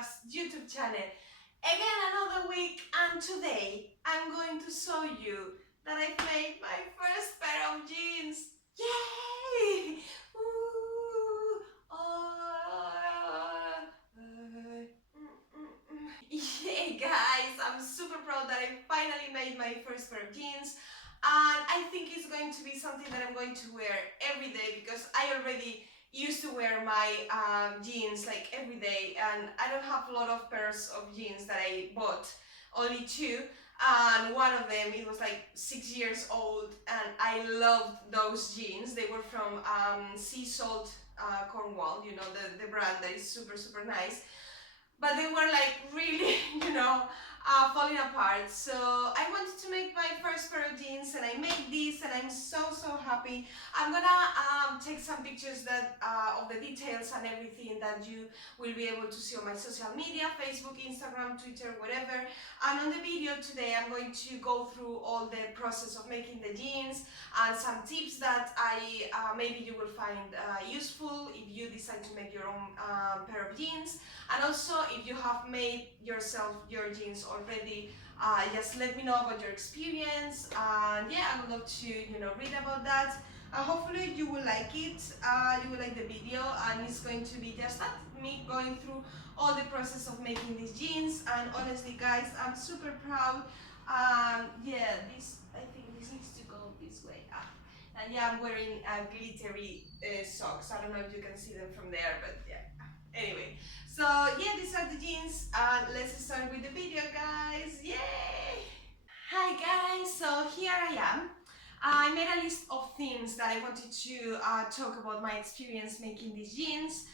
Crafts YouTube channel. Again another week, and today I'm going to show you that I've made my first pair of jeans. Yay! Ooh, yeah guys, I'm super proud that I finally made my first pair of jeans, and I think it's going to be something that I'm going to wear every day because I already used to wear my jeans like every day, and I don't have a lot of pairs of jeans that I bought, only two, and one of them, it was like 6 years old, and I loved those jeans. They were from Sea Salt Cornwall, you know, the brand that is super nice, but they were like really, falling apart. So I wanted to make my first pair of jeans, and I made this, and I'm so happy. I'm gonna take some pictures that of the details and everything that you will be able to see on my social media, Facebook, Instagram, Twitter, whatever. And on the video today, I'm going to go through all the process of making the jeans and some tips that I maybe you will find useful if you decide to make your own pair of jeans. And also, if you have made yourself your jeans already, just let me know about your experience. And yeah, I would love to read about that. Hopefully you will like it, you will like the video, and it's going to be just that, me going through all the process of making these jeans. And honestly guys, I'm super proud. Yeah, I think this needs to go this way. And yeah, I'm wearing glittery socks. I don't know if you can see them from there, but yeah. Anyway, so yeah, these are the jeans. Let's start with the video, guys. Yay! Hi guys, so here I am. I made a list of things that I wanted to talk about my experience making these jeans.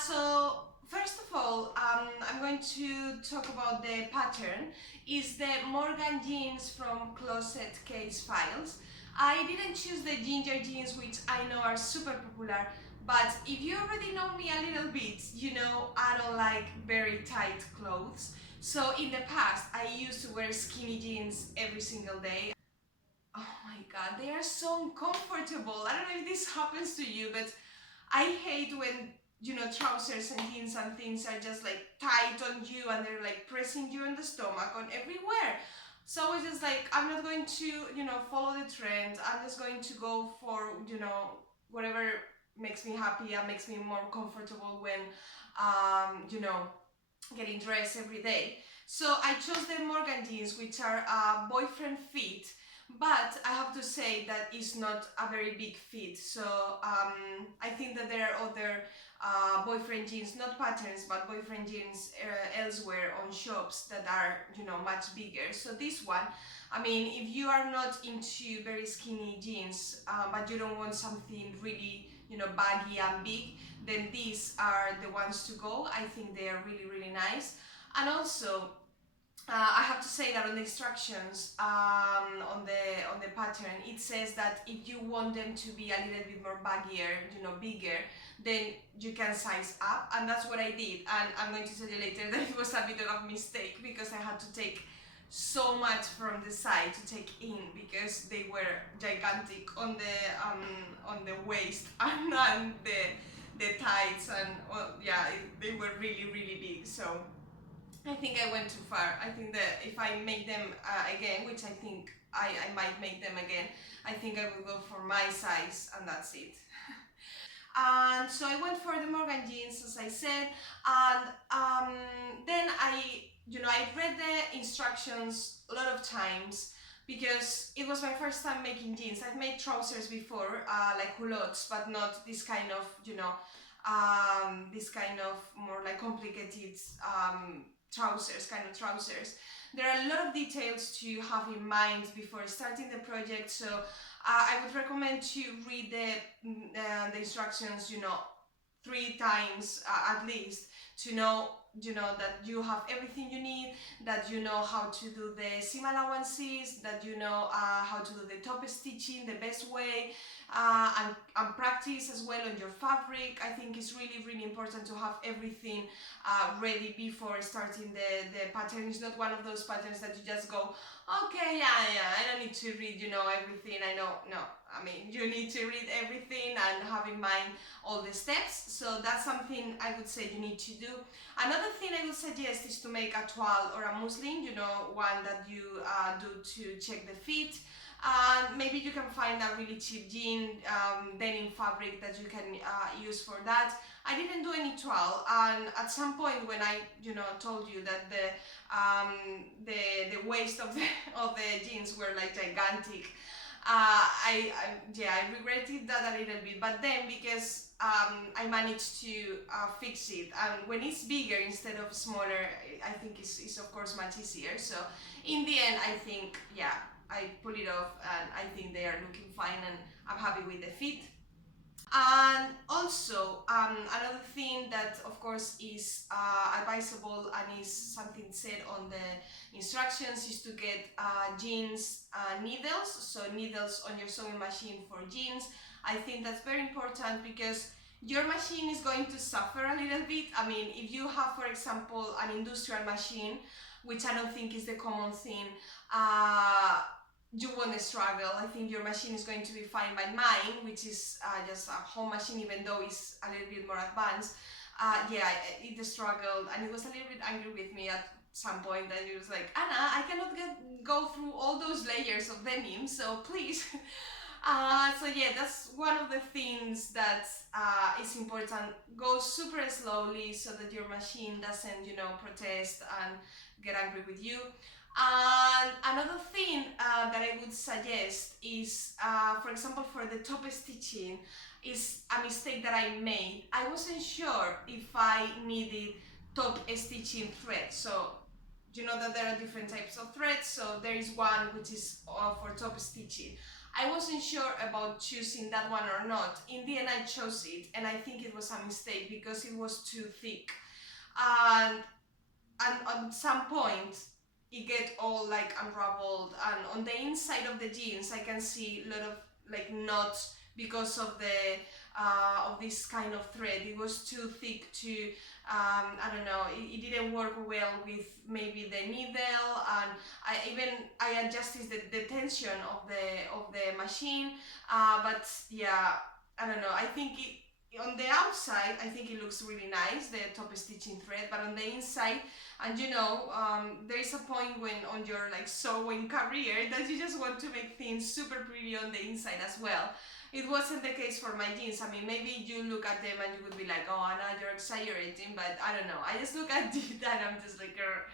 So first of all, I'm going to talk about the pattern. It's the Morgan jeans from Closet Case Files. I didn't choose the ginger jeans, which I know are super popular, but if you already know me a little bit, you know I don't like very tight clothes. So in the past, I used to wear skinny jeans every single day. Oh my god, they are so uncomfortable. I don't know if this happens to you, but I hate when, trousers and jeans and things are just like tight on you and they're like pressing you in the stomach on everywhere. So it's just like, I'm not going to, follow the trend. I'm just going to go for, whatever makes me happy and makes me more comfortable when, getting dressed every day. So I chose the Morgan jeans, which are boyfriend fit, but I have to say that it's not a very big fit. So I think that there are other boyfriend jeans, not patterns, but boyfriend jeans elsewhere on shops that are, much bigger. So this one, I mean, if you are not into very skinny jeans, but you don't want something really, baggy and big, then these are the ones to go. I think they are really nice. And also, I have to say that on the instructions, on the pattern, it says that if you want them to be a little bit more baggier, bigger, then you can size up, and that's what I did. And I'm going to tell you later that it was a bit of a mistake because I had to take so much from the side to take in because they were gigantic on the waist and on the tights, and yeah, they were really big. So I think I went too far. I think that if I make them again, which I think I might make them again, I think I will go for my size, and that's it. And so I went for the Morgan jeans, as I said, and then I read the instructions a lot of times because it was my first time making jeans. I've made trousers before, like culottes, but not this kind of, this kind of more like complicated trousers. There are a lot of details to have in mind before starting the project, so I would recommend to read the instructions 3 times at least, to know that you have everything you need, that you know how to do the seam allowances, that you know how to do the top stitching the best way, and practice as well on your fabric. I think it's really important to have everything ready before starting the pattern. It's not one of those patterns that you just go, Okay, yeah, I don't need to read, everything. I know, no. I mean, you need to read everything and have in mind all the steps. So that's something I would say you need to do. Another thing I would suggest is to make a toile or a muslin, one that you do to check the fit. And maybe you can find a really cheap jean, denim fabric that you can use for that. I didn't do any toile, and at some point when I, told you that the waist of the of the jeans were like gigantic. I regretted that a little bit, but then because I managed to fix it, and when it's bigger instead of smaller, I think it's of course much easier. So in the end, I think, yeah, I pull it off, and I think they are looking fine, and I'm happy with the fit. And also, another thing that of course is advisable and is something said on the instructions is to get jeans needles, so needles on your sewing machine for jeans. I think that's very important because your machine is going to suffer a little bit. I mean, if you have, for example, an industrial machine, which I don't think is the common thing, you won't struggle. I think your machine is going to be fine. But mine, which is just a home machine, even though it's a little bit more advanced, it struggled, and it was a little bit angry with me at some point. That it was like, Anna, I cannot go through all those layers of denim, so please. So yeah, that's one of the things that is important. Go super slowly so that your machine doesn't, protest and get angry with you. And another thing that I would suggest is, for example, for the top stitching, is a mistake that I made. I wasn't sure if I needed top stitching thread. So you know that there are different types of threads, so there is one which is for top stitching. I wasn't sure about choosing that one or not. In the end, I chose it, and I think it was a mistake because it was too thick. And at some point, it get all like unraveled, and on the inside of the jeans I can see a lot of like knots because of the of this kind of thread. It was too thick to I don't know, it didn't work well with maybe the needle, and I adjusted the tension of the machine, but yeah, I don't know, I think on the outside I think it looks really nice, the top stitching thread, but on the inside, and there is a point when on your like sewing career that you just want to make things super pretty on the inside as well. It wasn't the case for my jeans. I mean, maybe you look at them and you would be like, oh Anna, you're exaggerating, but I don't know, I just look at it and I'm just like, grr.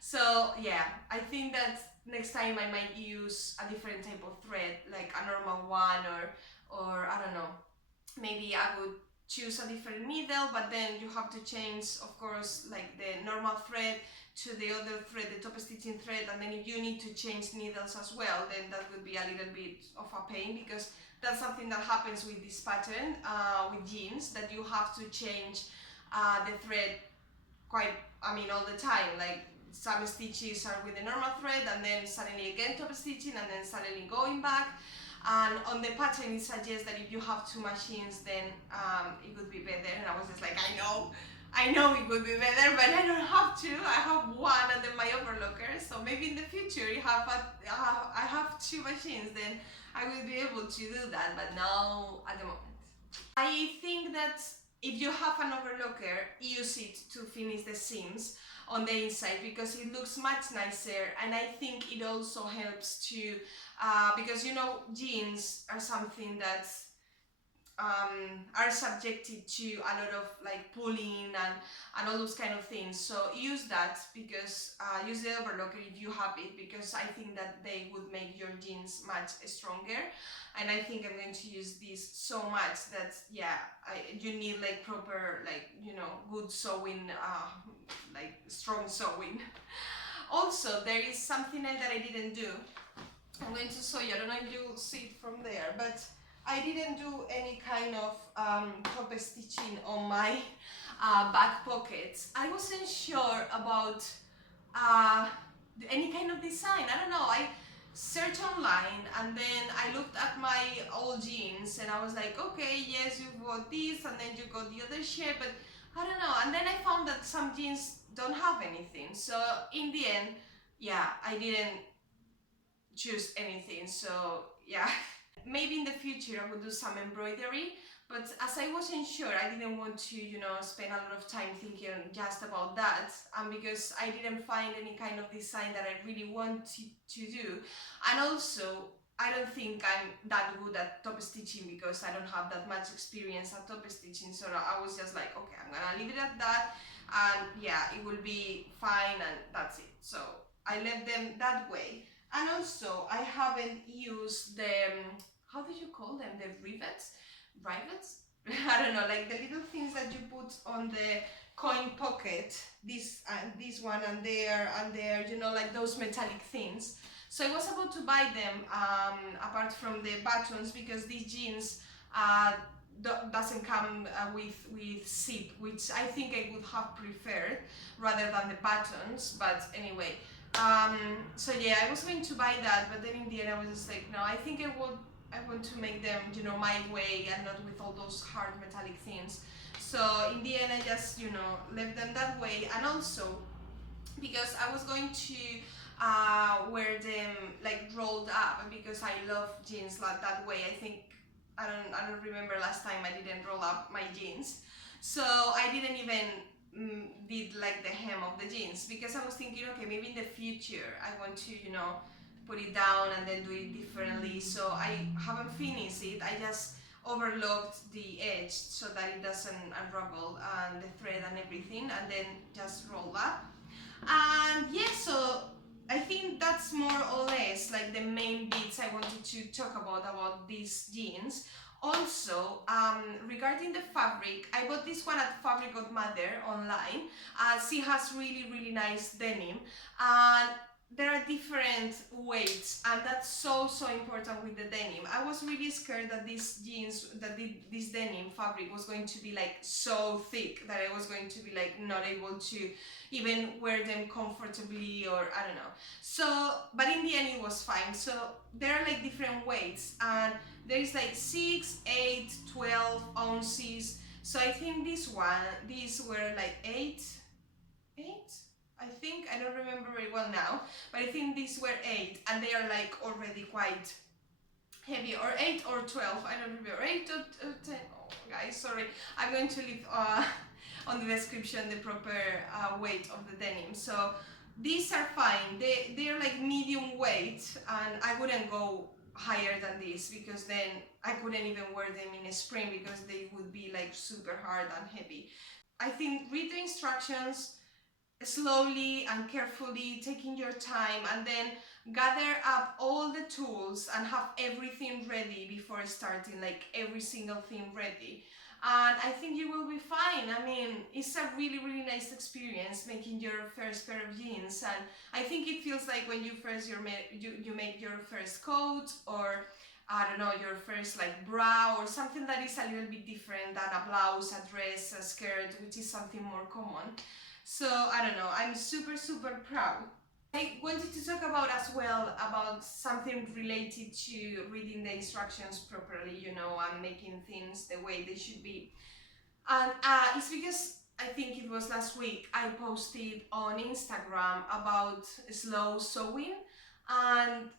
So yeah, I think that next time I might use a different type of thread, like a normal one, or I don't know, maybe I would choose a different needle, but then you have to change, of course, like the normal thread to the other thread, the top stitching thread, and then if you need to change needles as well, then that would be a little bit of a pain, because that's something that happens with this pattern, with jeans, that you have to change the thread all the time. Like some stitches are with the normal thread, and then suddenly again top stitching, and then suddenly going back. And on the pattern it suggests that if you have two machines, then it would be better. And I was just like, I know it would be better, but I don't have to. I have one and then my overlocker. So maybe in the future, I have two machines, then I will be able to do that. But now, at the moment, I think that if you have an overlocker, use it to finish the seams on the inside, because it looks much nicer, and I think it also helps to because jeans are something that are subjected to a lot of like pulling and all those kind of things. So use that, because use the overlocker if you have it, because I think that they would make your jeans much stronger. And I think I'm going to use this so much that you need like proper, like good sewing, like strong sewing. Also, there is something else that I didn't do. I'm going to show you. I don't know if you'll see it from there, but I didn't do any kind of top stitching on my back pockets. I wasn't sure about any kind of design. I don't know. I searched online, and then I looked at my old jeans, and I was like, okay, yes, you've got this, and then you got the other shape, but I don't know. And then I found that some jeans don't have anything. So in the end, I didn't choose anything. So yeah, maybe in the future I would do some embroidery, but as I wasn't sure, I didn't want to, you know, spend a lot of time thinking just about that, and because I didn't find any kind of design that I really wanted to do, and also I don't think I'm that good at top stitching because I don't have that much experience at top stitching. So I was just like, okay, I'm gonna leave it at that, and yeah, it will be fine, and that's it. So I left them that way. And also I haven't used the, how did you call them, the rivets? I don't know, like the little things that you put on the coin pocket, this and this one and there, you know, like those metallic things. So I was about to buy them, apart from the buttons, because these jeans doesn't come with zip, which I think I would have preferred rather than the buttons, but anyway. So yeah, I was going to buy that, but then in the end I was just like, no, I think I want to make them, you know, my way and not with all those hard metallic things. So in the end I just, you know, left them that way. And also because I was going to wear them like rolled up, because I love jeans like that way. I think I don't remember last time I didn't roll up my jeans, so I didn't even did like the hem of the jeans, because I was thinking, okay, maybe in the future I want to, you know, put it down and then do it differently. So I haven't finished it, I just overlocked the edge so that it doesn't unravel, and the thread and everything, and then just roll up. And yeah, so I think that's more or less like the main bits I wanted to talk about these jeans. Also, regarding the fabric, I bought this one at Fabric Godmother online. She has really nice denim, and there are different weights, and that's so important with the denim. I was really scared that these jeans, this denim fabric was going to be like so thick that I was going to be like not able to even wear them comfortably, or I don't know. So, but in the end it was fine. So there are like different weights, and there is like 6, 8, 12 ounces. So I think these were like 8, I think, I don't remember very well now, but I think these were 8, and they are like already quite heavy, or 8 or 12, I don't remember, 8 or 10, oh guys, sorry, I'm going to leave on the description the proper weight of the denim. So these are fine, they are like medium weight, and I wouldn't go higher than this, because then I couldn't even wear them in a spring, because they would be like super hard and heavy. I think read the instructions slowly and carefully, taking your time, and then gather up all the tools and have everything ready before starting, like every single thing ready, and I think you will be fine. I mean, it's a really nice experience making your first pair of jeans, and I think it feels like when you make your first coat, or I don't know, your first like bra, or something that is a little bit different than a blouse, a dress, a skirt, which is something more common. So I don't know, I'm super proud. I wanted to talk about as well about something related to reading the instructions properly, you know, and making things the way they should be. And it's because I think it was last week I posted on Instagram about slow sewing, and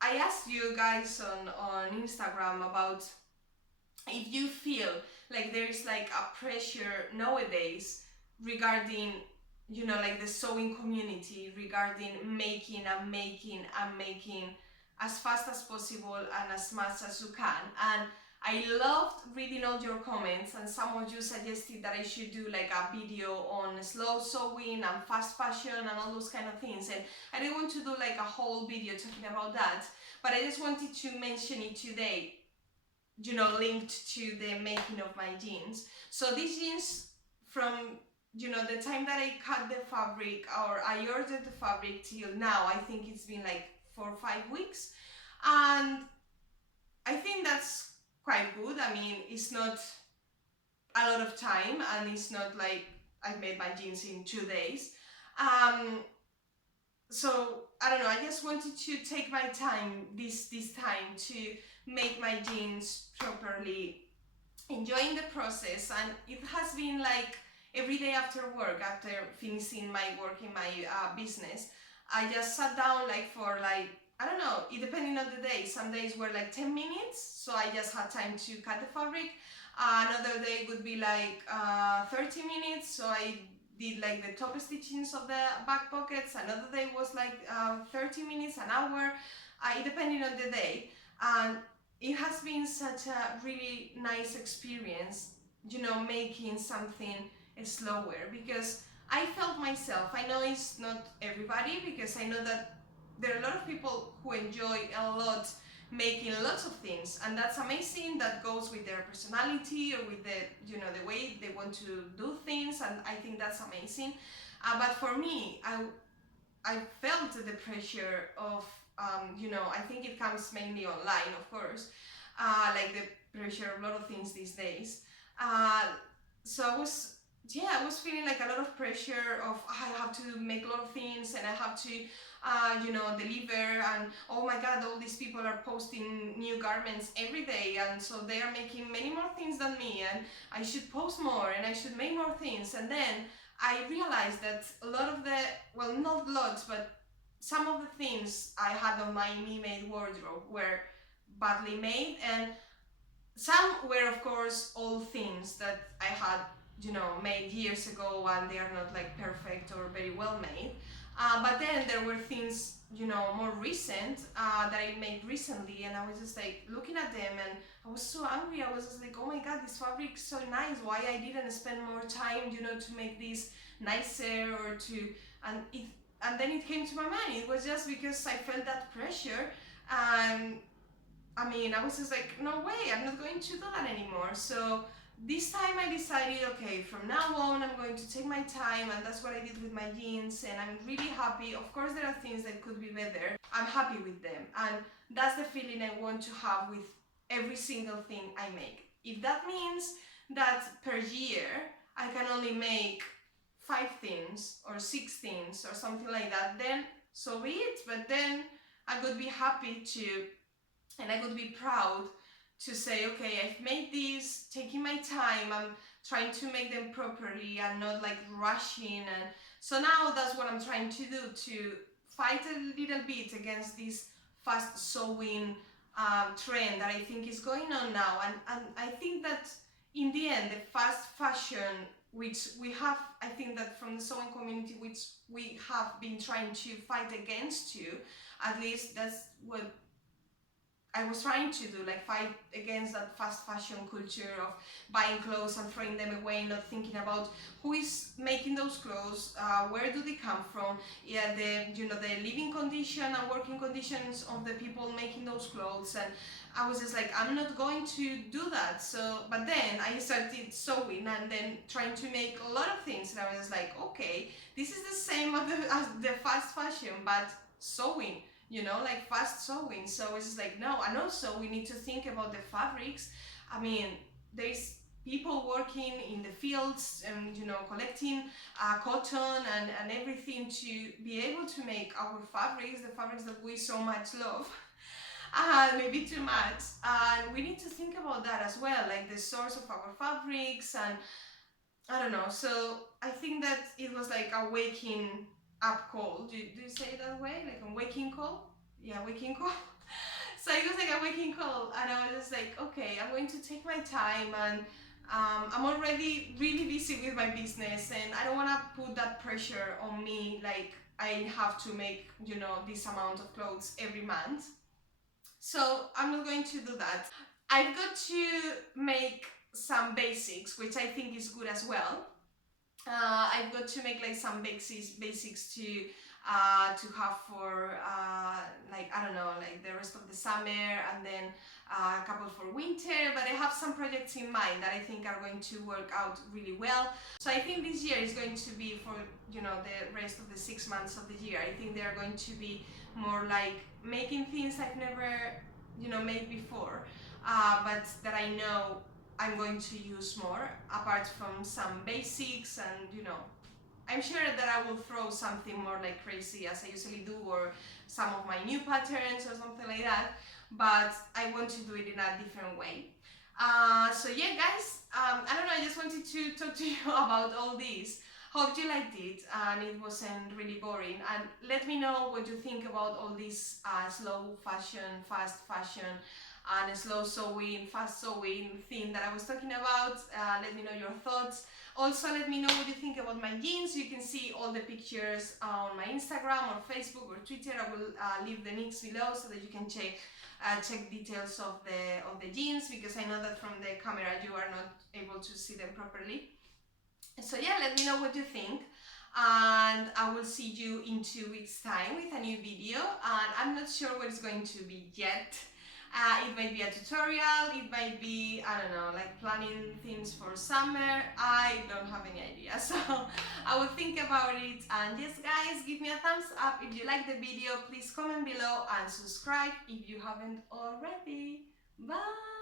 I asked you guys on Instagram about if you feel like there is like a pressure nowadays regarding, you know, like the sewing community, regarding making as fast as possible and as much as you can. And I loved reading all your comments, and some of you suggested that I should do like a video on slow sewing and fast fashion and all those kind of things, and I didn't want to do like a whole video talking about that, but I just wanted to mention it today, you know, linked to the making of my jeans. So these jeans, from, you know, the time that I cut the fabric or I ordered the fabric till now, I think it's been like 4 or 5 weeks, and I think that's quite good. I mean, it's not a lot of time, and it's not like I made my jeans in 2 days. So I don't know, I just wanted to take my time this time to make my jeans properly, enjoying the process. And it has been like every day after work, after finishing my work in my business, I just sat down like for like, I don't know, it depending on the day. Some days were like 10 minutes, so I just had time to cut the fabric. Another day would be like 30 minutes, so I did like the top stitchings of the back pockets. Another day was like 30 minutes, an hour, depending on the day. And it has been such a really nice experience, you know, making something slower, because I felt myself. I know it's not everybody, because I know that there are a lot of people who enjoy a lot making lots of things, and that's amazing. That goes with their personality, or with the, you know, the way they want to do things, and I think that's amazing. But for me, I felt the pressure of, you know, I think it comes mainly online, of course, like the pressure of a lot of things these days. So I was, yeah, I was feeling like a lot of pressure of, I have to make a lot of things, and I have to, you know, deliver, and oh my god, all these people are posting new garments every day, and so they are making many more things than me, and I should post more, and I should make more things. And then I realized that a lot of the, well, not lots, but some of the things I had on my me-made wardrobe were badly made, and some were, of course, old things that I had, you know, made years ago, and they are not like perfect or very well made. But then there were things, you know, more recent, that I made recently, and I was just like looking at them, and I was so angry. I was just like, oh my god, this fabric is so nice. Why I didn't spend more time, you know, to make this nicer, or to, and then it came to my mind. It was just because I felt that pressure, and I mean, I was just like, no way, I'm not going to do that anymore. So this time I decided, okay, from now on I'm going to take my time, and that's what I did with my jeans, and I'm really happy. Of course there are things that could be better. I'm happy with them, and that's the feeling I want to have with every single thing I make. If that means that per year I can only make 5 things or 6 things or something like that, then so be it. But then I would be happy to, and I would be proud to say, okay, I've made these, taking my time, I'm trying to make them properly and not like rushing. And so now that's what I'm trying to do, to fight a little bit against this fast sewing trend that I think is going on now. And I think that in the end, the fast fashion, which we have, I think that from the sewing community, which we have been trying to fight against too, at least that's what I was trying to do, like fight against that fast fashion culture of buying clothes and throwing them away, not thinking about who is making those clothes, where do they come from, yeah, the, you know, the living condition and working conditions of the people making those clothes. And I was just like, I'm not going to do that. So, but then I started sewing and then trying to make a lot of things, and I was just like, okay, this is the same as the fast fashion, but sewing, you know, like fast sewing. So it's just like, no. And also we need to think about the fabrics. I mean, there's people working in the fields and, you know, collecting cotton and everything to be able to make our fabrics, the fabrics that we so much love. Maybe too much. And we need to think about that as well, like the source of our fabrics, and I don't know. So I think that it was like a waking up call. Do you say it that way? Like a waking call? Yeah, waking call. So it was like a waking call, and I was just like, okay, I'm going to take my time, and I'm already really busy with my business, and I don't want to put that pressure on me, like I have to make, you know, this amount of clothes every month. So I'm not going to do that. I've got to make some basics, which I think is good as well. I've got to make like some basics to have for like, I don't know, like the rest of the summer, and then a couple for winter. But I have some projects in mind that I think are going to work out really well. So I think this year is going to be, for, you know, the rest of the 6 months of the year, I think they are going to be more like making things I've never, you know, made before, but that I know I'm going to use more, apart from some basics. And, you know, I'm sure that I will throw something more like crazy as I usually do, or some of my new patterns or something like that, but I want to do it in a different way. So yeah, guys, I don't know, I just wanted to talk to you about all this. Hope you liked it and it wasn't really boring. And let me know what you think about all this slow fashion, fast fashion, and slow sewing, fast sewing thing that I was talking about. Let me know your thoughts. Also, let me know what you think about my jeans. You can see all the pictures on my Instagram or Facebook or Twitter. I will leave the links below so that you can check details of the jeans, because I know that from the camera you are not able to see them properly. So yeah, let me know what you think, and I will see you in 2 weeks time with a new video. And I'm not sure what it's going to be yet. It might be a tutorial, it might be, I don't know, like planning things for summer. I don't have any idea, so I will think about it. And yes guys, give me a thumbs up if you like the video, please comment below and subscribe if you haven't already. Bye!